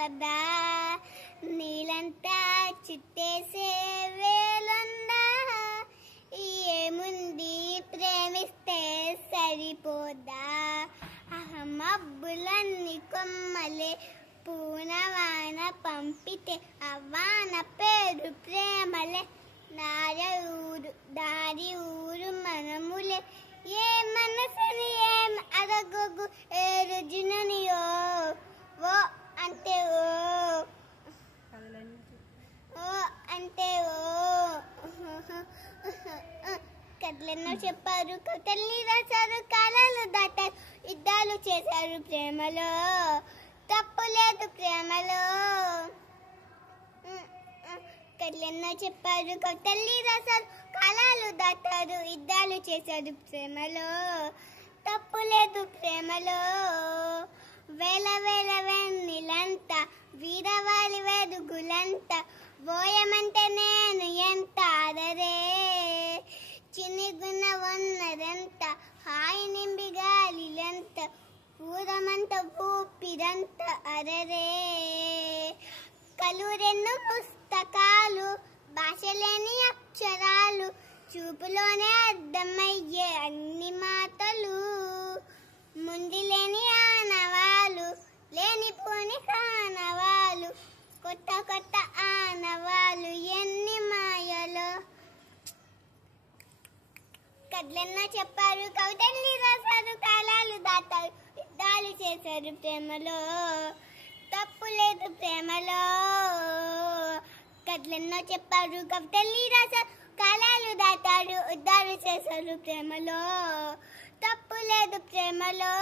చాలదా నీలంతా చుట్టేసే వేలుందా ఏముంది ప్రేమిస్తే సరిపోదా మబ్బులన్నీ కొమ్మలే పూనవాన పంపితే అవాన పేరు ప్రేమలే దారి ఊరు మనములే ఏ మనసుని ఏం అడగగు ఏ రుజుననియో ఓ అంటే ఓ అంటే కథలెన్నో చెప్పారు కథల్ని రాశారు కాలాలు దాటారు యుద్ధాలు చేశారు ప్రేమలో తప్పు లేదు ప్రేమలో కథలెన్నో చెప్పారు కథల్ని రాశారు కాలాలు దాటారు యుద్ధాలు చేశారు ప్రేమలో తప్పు లేదు ప్రేమలో వేల వేల వెన్నెలంతా వీరవాలి వెలుగులంతా బోయమంటే నేను ఎంత అదరే చిన్నగున్న ఉన్నదంత హాయి నింబి గాలిలంత ఊరమంత ఊపిరంత అరరే కలురెన్ను పుస్తకాలు భాషలేని అక్షరాలు చూపులోనే అర్థమయ్యే అన్ని మాటలు ముందు లేని ఆనవాలు లేనిపోని కానవాలు కొత్త కొత్త ఆనవాలు ఎన్ని మాయలో కథలెన్నో చెప్పారు కవితల్ని రాశారు కాలాలు దాటారు యుద్ధాలు చేశారు ప్రేమలో తప్పు లేదు ప్రేమలో కథలెన్నో చెప్పారు కవితల్ని రాశారు కాలాలు దాటారు యుద్ధాలు చేశారు ప్రేమలో తప్పు లేదు ప్రేమలో